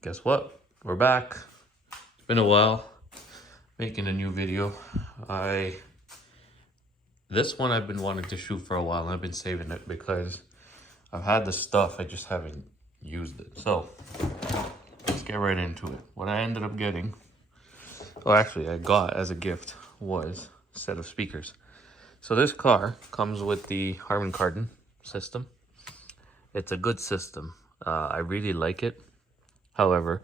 Guess what? We're back. It's been a while making a new video. This one I've been wanting to shoot for a while and I've been saving it because I've had the stuff, I just haven't used it. So let's get right into it. What I ended up getting, I got as a gift was a set of speakers. So this car comes with the Harman Kardon system. It's a good system. I really like it. However,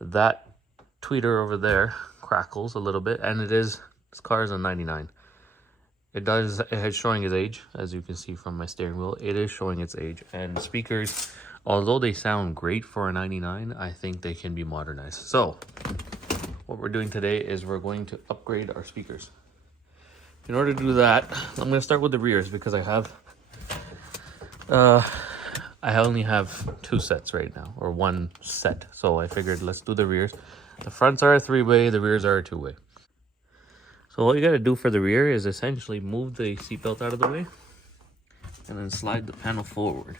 that tweeter over there crackles a little bit, and this car is a 99. It is showing its age, as you can see from my steering wheel. It is showing its age, and the speakers, although they sound great for a 99, I think they can be modernized. So what we're doing today is we're going to upgrade our speakers. In order to do that, I'm going to start with the rears because I only have 2 sets right now, or 1 set. So I figured let's do the rears. The fronts are a 3-way, the rears are a 2-way. So what you got to do for the rear is essentially move the seatbelt out of the way and then slide the panel forward.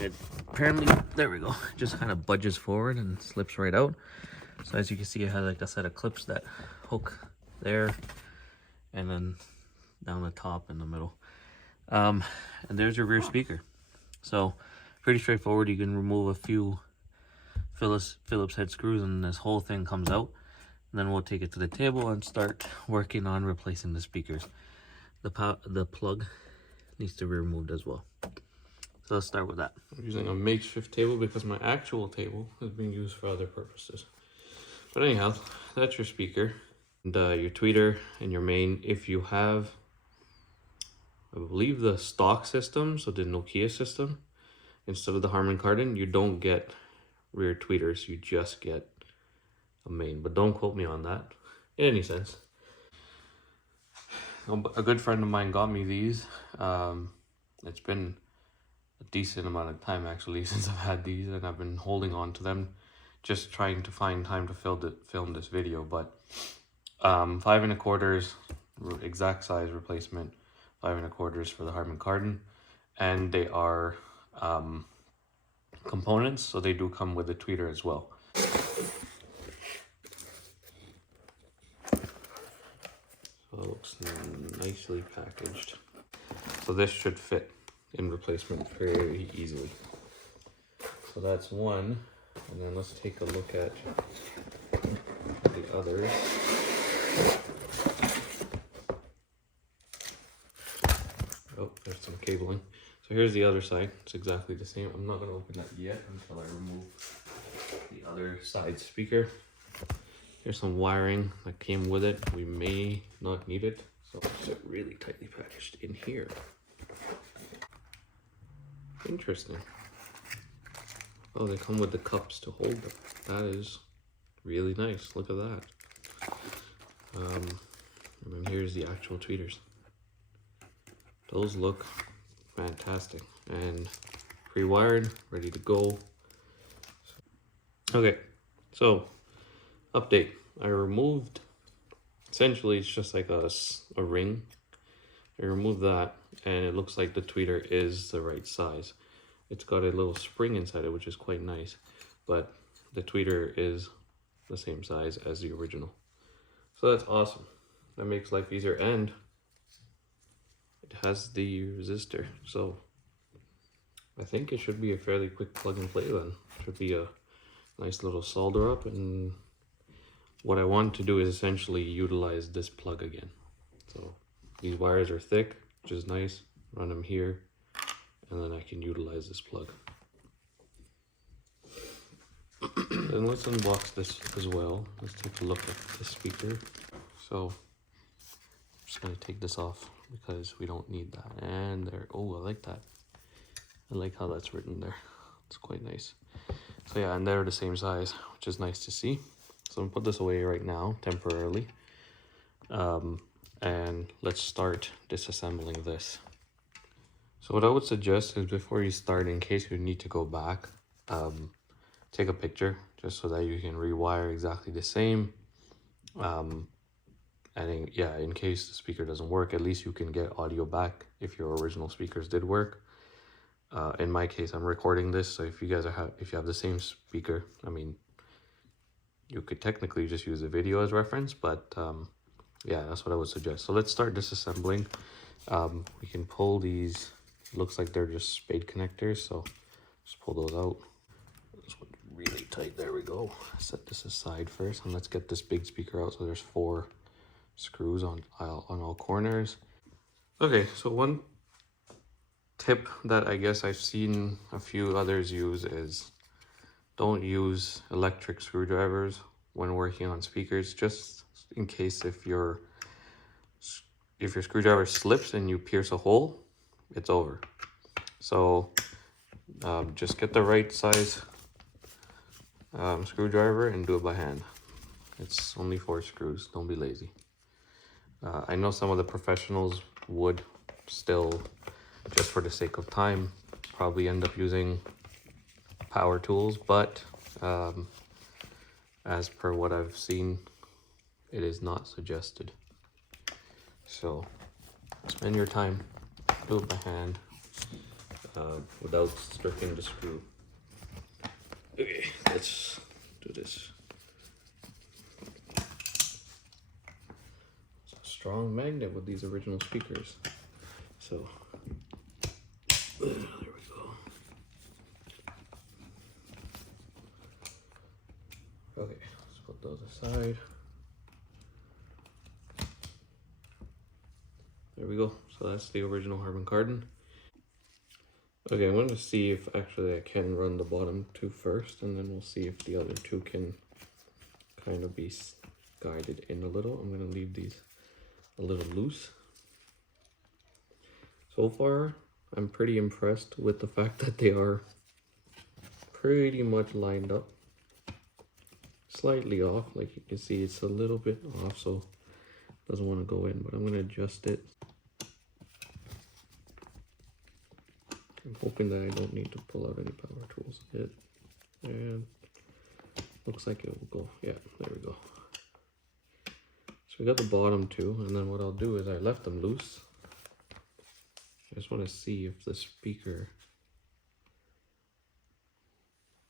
It apparently, there we go, it just kind of budges forward and slips right out. So as you can see, it has like a set of clips that hook there and then down the top in the middle. And there's your rear speaker. So pretty straightforward. You can remove a few Phillips head screws and this whole thing comes out. And then we'll take it to the table and start working on replacing the speakers. The plug needs to be removed as well. So let's start with that. I'm using a makeshift table because my actual table is being used for other purposes. But anyhow, that's your speaker and your tweeter and your main. If you have, I believe, the stock system, so the Nokia system, instead of the Harman Kardon, you don't get rear tweeters, you just get a main. But don't quote me on that in any sense. A good friend of mine got me these. It's been a decent amount of time actually since I've had these, and I've been holding on to them, just trying to find time to film this video. But 5 1/4 exact size replacement, 5 1/4 for the Harman Kardon, and they are components, so they do come with a tweeter as well. So it looks nicely packaged. So this should fit in replacement very easily. So that's one, and then let's take a look at the others. Oh, there's some cabling. So here's the other side. It's exactly the same. I'm not going to open that yet until I remove the other side speaker. Here's some wiring that came with it. We may not need it, so it's really tightly packaged in here. Interesting. Oh, they come with the cups to hold them. That is really nice. Look at that. And then here's the actual tweeters. Those look fantastic and pre-wired, ready to go. Okay, so update. I removed, essentially it's just like a ring. I removed that and it looks like the tweeter is the right size. It's got a little spring inside it, which is quite nice, but the tweeter is the same size as the original. So that's awesome. That makes life easier, and it has the resistor. So I think it should be a fairly quick plug and play then. Should be a nice little solder up, and what I want to do is essentially utilize this plug again. So these wires are thick, which is nice. Run them here, and then I can utilize this plug. Then let's unbox this as well. Let's take a look at the speaker. So I'm just gonna take this off because we don't need that. And there, oh, I like that. I like how that's written there. It's quite nice. So yeah, and they're the same size, which is nice to see. So I'm gonna put this away right now, temporarily. And let's start disassembling this. So what I would suggest is, before you start, in case you need to go back, take a picture just so that you can rewire exactly the same. And in case the speaker doesn't work, at least you can get audio back if your original speakers did work. In my case, I'm recording this, so if you guys if you have the same speaker, I mean, you could technically just use the video as reference, but yeah, that's what I would suggest. So let's start disassembling. We can pull these, looks like they're just spade connectors, so just pull those out. This one's really tight, there we go. Set this aside first, and let's get this big speaker out. So there's 4 screws on all corners. Okay, so one tip that I guess I've seen a few others use is don't use electric screwdrivers when working on speakers, just in case if your screwdriver slips and you pierce a hole, it's over. So just get the right size screwdriver and do it by hand. It's only 4 screws, don't be lazy. I know some of the professionals would still, just for the sake of time, probably end up using power tools, but as per what I've seen, it is not suggested. So spend your time, do it by hand, without stripping the screw. Okay, let's do this. It's a strong magnet with these original speakers. So there we go. Okay, let's put those aside. There we go. So that's the original Harman Kardon. Okay, I'm going to see if actually I can run the bottom 2 first, and then we'll see if the other 2 can kind of be guided in a little. I'm going to leave these a little loose. So far, I'm pretty impressed with the fact that they are pretty much lined up. Slightly off, like you can see it's a little bit off, so it doesn't want to go in, but I'm going to adjust it. I'm hoping that I don't need to pull out any power tools. And looks like it will go. Yeah, there we go. So we got the bottom 2, and then what I'll do is I left them loose. I just want to see if the speaker,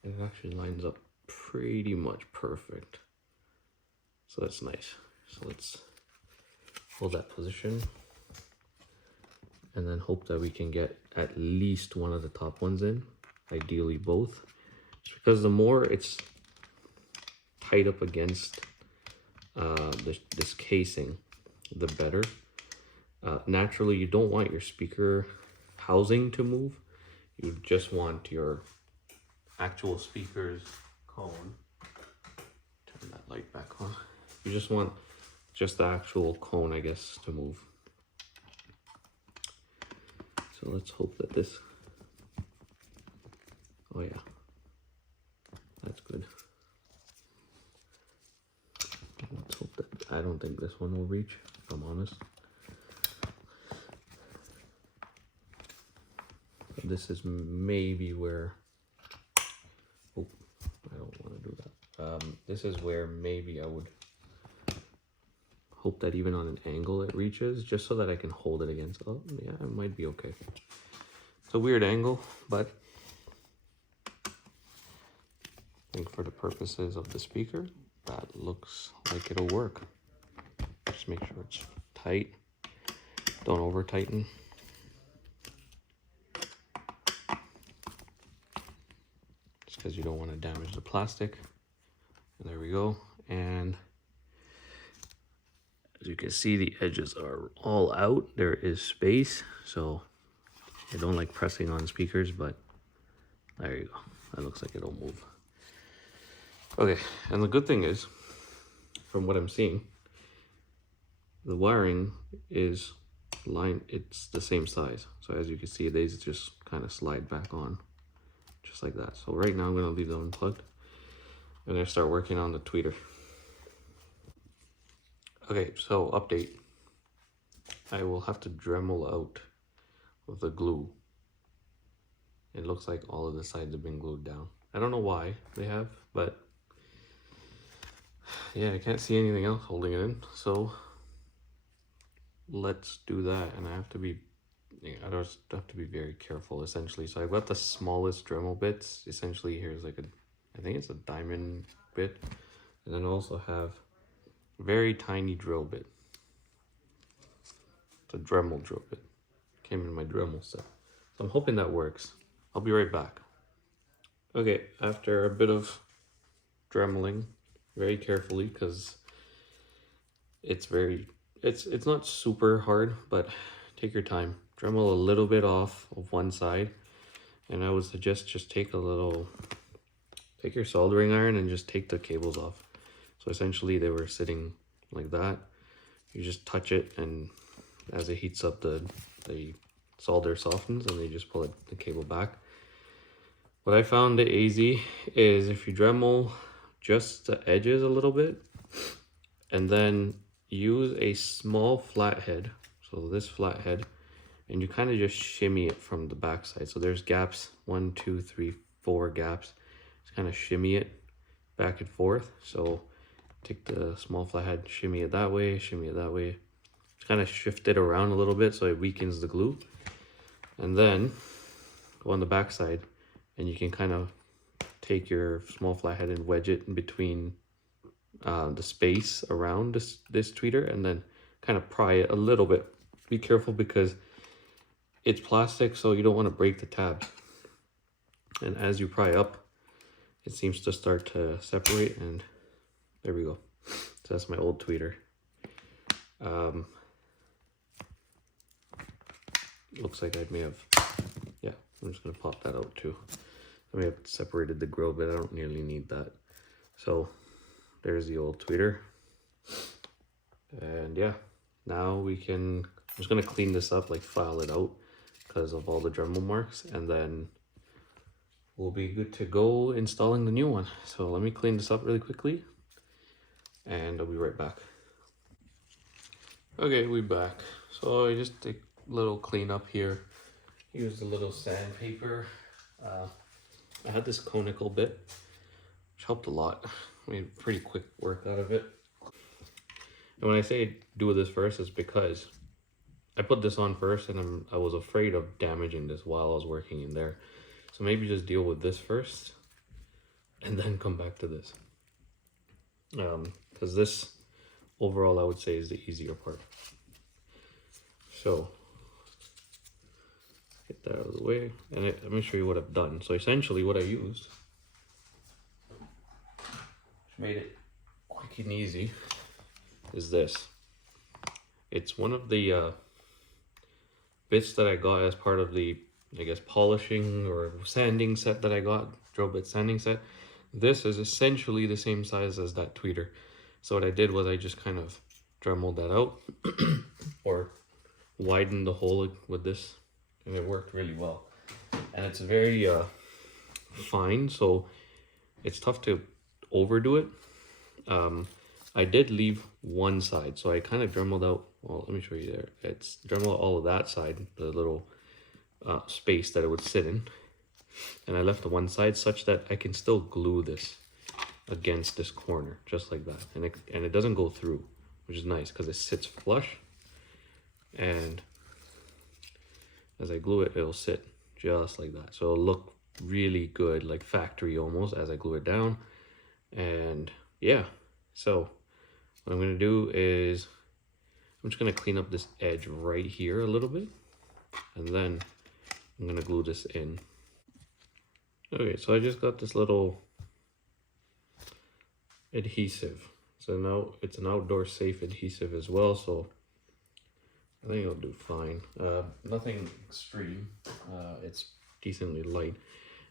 it actually lines up pretty much perfect. So that's nice. So let's hold that position and then hope that we can get at least one of the top ones in, ideally both. Just because the more it's tight up against this casing, the better. Naturally, you don't want your speaker housing to move. You just want your actual speaker's cone. Turn that light back on. You just want just the actual cone, I guess, to move. So let's hope that this, oh yeah, that's good. Let's hope that, I don't think this one will reach, if I'm honest. But this is maybe where, oh, I don't want to do that. This is where maybe I would hope that even on an angle it reaches, just so that I can hold it against. Oh yeah, it might be okay. It's a weird angle, but I think for the purposes of the speaker, that looks like it'll work. Just make sure it's tight. Don't over tighten. Just because you don't want to damage the plastic. And there we go. And as you can see, the edges are all out. There is space, so I don't like pressing on speakers, but there you go. That looks like it'll move. Okay, and the good thing is, from what I'm seeing, the wiring is it's the same size. So as you can see, these just kind of slide back on, just like that. So right now I'm gonna leave them unplugged. I'm gonna start working on the tweeter. Okay, so update. I will have to Dremel out with the glue. It looks like all of the sides have been glued down. I don't know why they have, but yeah, I can't see anything else holding it in. So let's do that, and I have to be yeah, I just have to be very careful essentially. So I've got the smallest Dremel bits. Essentially here's like I think it's a diamond bit. And then I also have a very tiny drill bit. It's a Dremel drill bit. Came in my Dremel set. So I'm hoping that works. I'll be right back. Okay, after a bit of Dremeling very carefully, because it's not super hard, but take your time. Dremel a little bit off of one side, and I would suggest just take your soldering iron and just take the cables off. So essentially they were sitting like that. You just touch it, and as it heats up, the solder softens, and then you just pull the cable back. What I found easy is if you Dremel just the edges a little bit, and then use a small flathead, so this flathead, and you kind of just shimmy it from the back side. So there's gaps, 1, 2, 3, 4 gaps. Just kind of shimmy it back and forth. So take the small flathead, shimmy it that way, shimmy it that way. Just kind of shift it around a little bit so it weakens the glue. And then go on the back side, and you can kind of take your small flathead and wedge it in between the space around this tweeter, and then kind of pry it a little bit. Be careful because it's plastic, so you don't want to break the tabs. And as you pry up, it seems to start to separate, and there we go. So that's my old tweeter. Looks like I may have, yeah, I'm just gonna pop that out too. I may have separated the grill, but I don't nearly need that. So there's the old tweeter. And yeah, now we can, I'm just gonna clean this up, like file it out because of all the Dremel marks, and then we'll be good to go installing the new one. So let me clean this up really quickly, and I'll be right back. Okay, we're back. So I just did a little cleanup here. Used a little sandpaper. I had this conical bit, which helped a lot. I made pretty quick work out of it. And when I say do this first, it's because I put this on first, and I was afraid of damaging this while I was working in there. So maybe just deal with this first, and then come back to this. Because this, overall, I would say is the easier part. So, get that out of the way, and let me show you what I've done. So essentially what I used, which made it quick and easy, is this. It's one of the bits that I got as part of the, I guess, polishing or sanding set that I got, drill bit sanding set. This is essentially the same size as that tweeter. So what I did was I just kind of Dremeled that out or widened the hole with this, and it worked really well. And it's very fine, so it's tough to overdo it. I did leave one side, so I kind of Dremeled out, well, let me show you there. It's Dremeled all of that side, the little space that it would sit in. And I left the one side such that I can still glue this against this corner, just like that. And it doesn't go through, which is nice because it sits flush. And as I glue it, it'll sit just like that. So it'll look really good, like factory almost, as I glue it down. And yeah, so what I'm gonna do is I'm just gonna clean up this edge right here a little bit, and then I'm gonna glue this in. Okay, so I just got this little adhesive. So now it's an outdoor safe adhesive as well, so I think it'll do fine. Nothing extreme. It's decently light.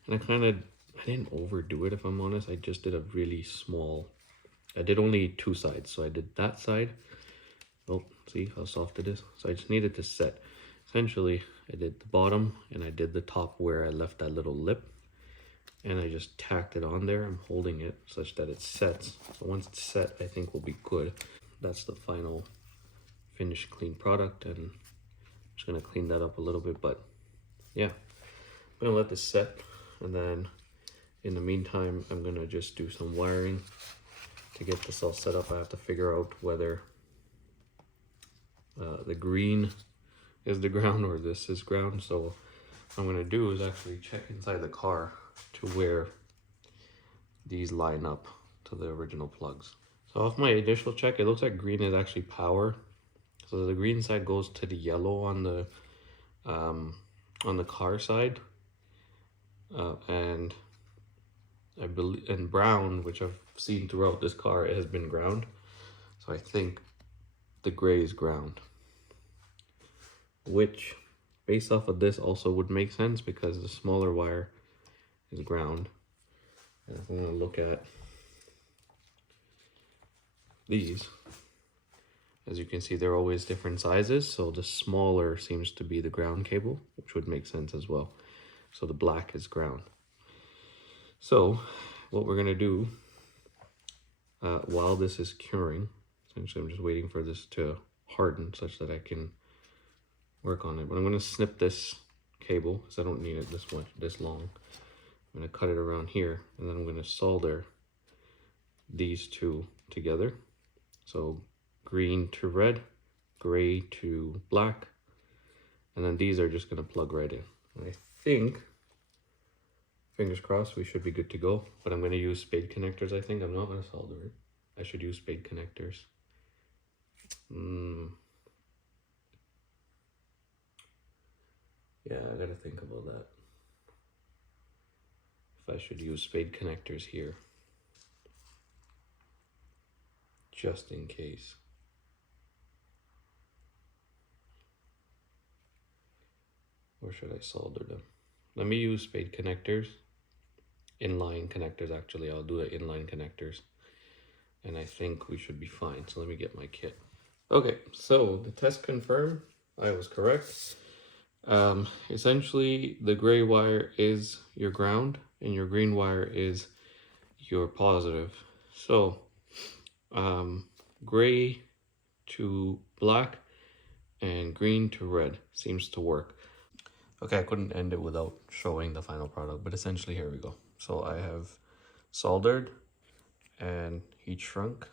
And I didn't overdo it, if I'm honest. I just did a really small, I did only two sides. So I did that side. Oh, see how soft it is? So I just needed to set. Essentially, I did the bottom and I did the top where I left that little lip. And I just tacked it on there. I'm holding it such that it sets. So once it's set, I think we'll be good. That's the final finished clean product, and I'm just gonna clean that up a little bit, but yeah, I'm gonna let this set, and then in the meantime, I'm gonna just do some wiring to get this all set up. I have to figure out whether the green is the ground or this is ground. So what I'm gonna do is actually check inside the car to where these line up to the original plugs. So off my initial check, it looks like green is actually power. So the green side goes to the yellow on the car side, and I believe, and brown, which I've seen throughout this car, it has been ground. So I think the gray is ground, which based off of this also would make sense because the smaller wire is ground. And if I'm gonna look at these, as you can see, they're always different sizes. So the smaller seems to be the ground cable, which would make sense as well. So the black is ground. So what we're gonna do while this is curing, essentially I'm just waiting for this to harden such that I can work on it. But I'm gonna snip this cable because I don't need it this long. I'm gonna cut it around here, and then I'm gonna solder these two together. So green to red, gray to black, and then these are just gonna plug right in. And I think, fingers crossed, we should be good to go. But I'm gonna use spade connectors. I think I'm not gonna solder it. I should use spade connectors. Yeah, I gotta think about that. If I should use spade connectors here, just in case. Or should I solder them? Let me use spade connectors. Inline connectors, actually. I'll do the inline connectors. And I think we should be fine. So let me get my kit. Okay, so the test confirmed I was correct. Essentially, the gray wire is your ground and your green wire is your positive. So gray to black and green to red seems to work. Okay, I couldn't end it without showing the final product, but essentially here we go. So I have soldered and heat shrunk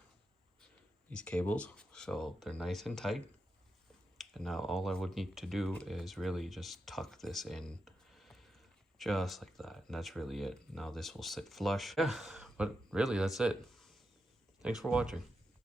these cables so they're nice and tight. And now all I would need to do is really just tuck this in just like that. And that's really it. Now this will sit flush. Yeah, but really that's it. Thanks for watching.